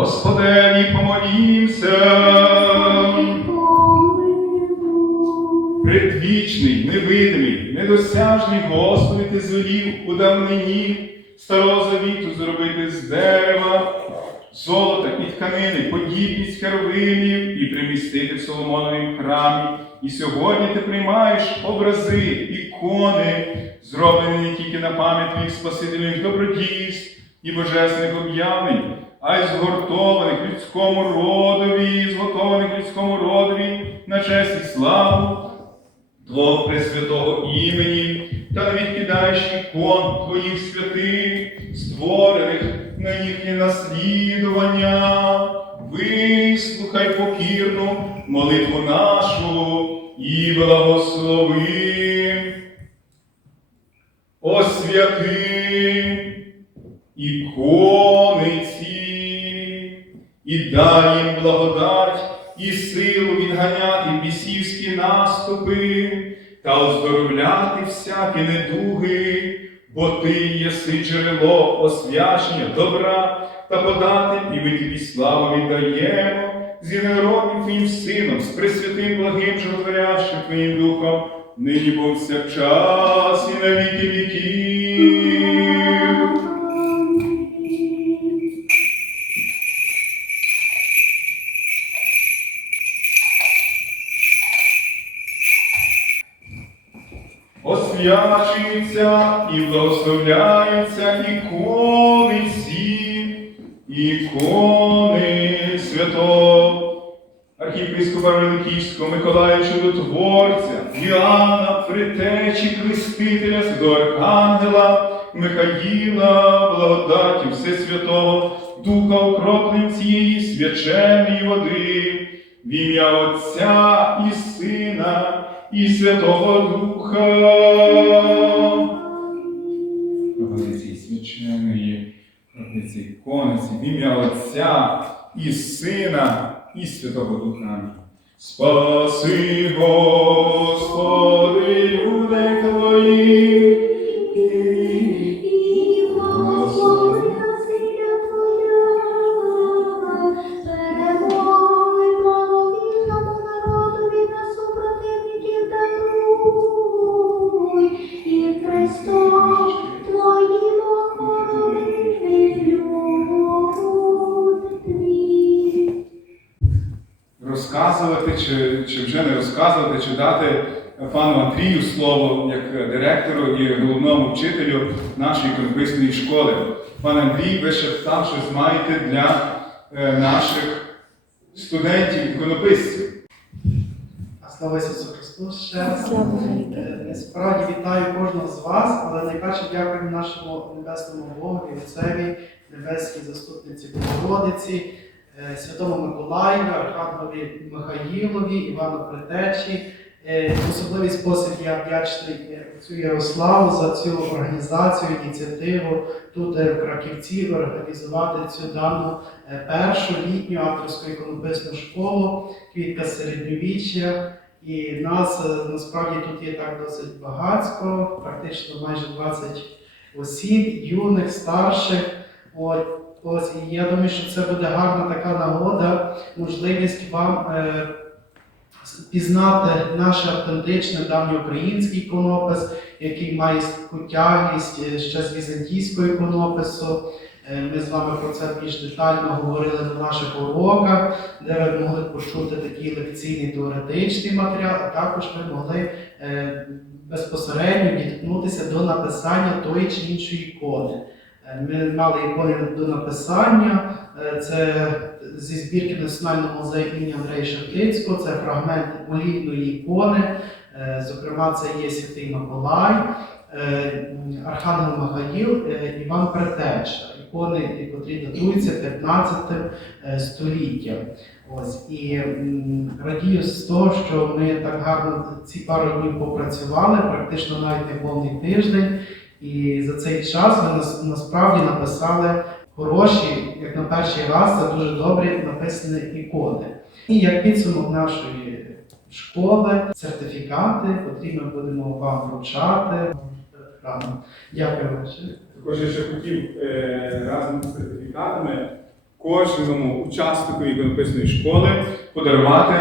Господеві помолімся. Предвічний, невидимий, недосяжний Господи, ти звелів у давнині старого завіту зробити з дерева, золота і тканини, подібність херовимів і примістити в Соломонові храмі. І сьогодні ти приймаєш образи, ікони, зроблені не тільки на пам'ять твоїх спасительних добродійств і божественних об'явлень, а й згуртованих людському родові, зготованих людському родові на честь і славу Твого Пресвятого імені, та не відкидаєш ікон Твоїх святих, створених на їхнє наслідування. Вислухай покірну молитву нашу і благослови. О Освяти ікониці і дай їм благодать і силу відганяти бісівські наступи та оздоровляти всякі недуги, бо ти єси джерело освячення добра та подати, і ми тобі славу віддаємо з єдинородним твоїм сином, з пресвятим благим животворящим твоїм духом, нині повсякчас і на віки віків. Освячуються і благословляються ікони всі, ікони святого архієпископа Великівського Миколая Чудотворця, Іоанна, Притечі, Хрестителя, Святого Архангела, Михаїла, благодаті Всесвятого, Духа окроплень цієї свяченої води, в ім'я Отця і Сина і Святого Духа. Свяченої, пропозиції ікониці, в ім'я Отця і Сина і Святого Духа. Спаси, Господи, людей Твоїх, розказувати, чи, чи вже не розказувати, чи дати пану Андрію слово як директору і головному вчителю нашої іконописної школи. Пан Андрій, ви ще там щось маєте для е, наших студентів іконописців. А Слава Ісусу Христу ще раз. Е, Справді вітаю кожного з вас, але найперше дякую нашому небесному Богові, Отцеві, Небесній заступниці Богородиці, е, Святому Миколаєві, Архангелові Михаїлові, Івану Притечі. Е, В особливий спосіб я вдячний е, отцю Ярославу за цю організацію, ініціативу тут е, в Краківці організувати цю дану е, першу літню авторську іконописну школу квітка середньовіччя. І нас е, насправді тут є так досить багатько, практично майже 20 осіб, юних, старших. От, ось, і я думаю, що це буде гарна така нагода, можливість вам е, пізнати наш автентичний давньоукраїнський іконопис, який має таку е, ще з візантійського іконопису. Е, Ми з вами про це більш детально говорили на наших уроках де ви могли почути такий лекційний теоретичний матеріал, а також ви могли е, безпосередньо діткнутися до написання тої чи іншої ікони. Е, Ми мали ікони до написання, е, це зі збірки Національного музею імені Андрея Шептицького, це фрагмент олійної ікони, е, зокрема, це є Святий Миколай, Архангел Михаїл, Ікон Претеча, ікони, котрі датуються 15 е, століттям. Ось. І радію з того, що ми так гарно ці пару днів попрацювали, практично навіть не повний тиждень. І за цей час нас- насправді написали хороші, як на перший раз, це дуже добрі написані ікони. І як підсумок нашої школи, сертифікати, котрі ми будемо вам вручати. Дякую вам. Також я ще хотів е, разом з сертифікатами кожному учаснику іконописної школи подарувати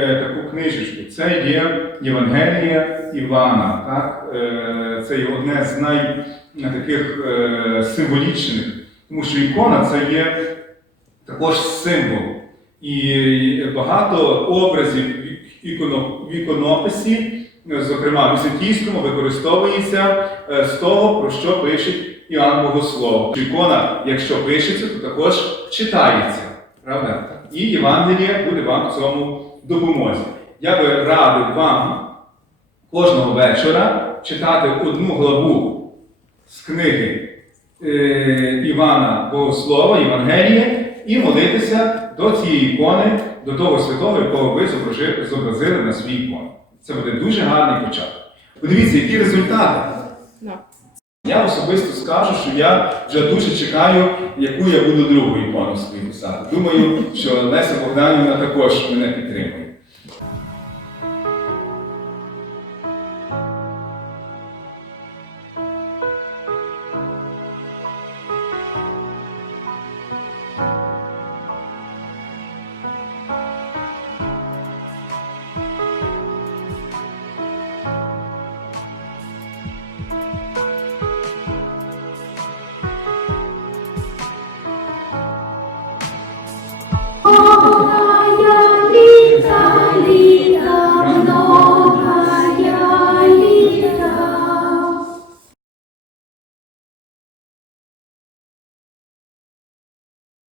таку книжечку. Це є Євангелія Івана. Так? Е, це є одне з най таких е, символічних, тому що ікона це є також символ. І багато образів в іконописі, зокрема в Візантійському, використовується е, з того, про що пише Іоанн Богослов. Ікона, якщо пишеться, то також читається. Правда? І Євангеліє буде вам в цьому допомозі. Я би радив вам кожного вечора читати одну главу з книги е, Івана Богослова, Євангелія, і молитися до цієї ікони, до того святого, якого ви зобразили на свій іконі. Це буде дуже гарний початок. Подивіться, які результати. Я особисто скажу, що я вже дуже чекаю, яку я буду другою ікону свою писати. Думаю, що Леся Богданівна також мене підтримує. believe.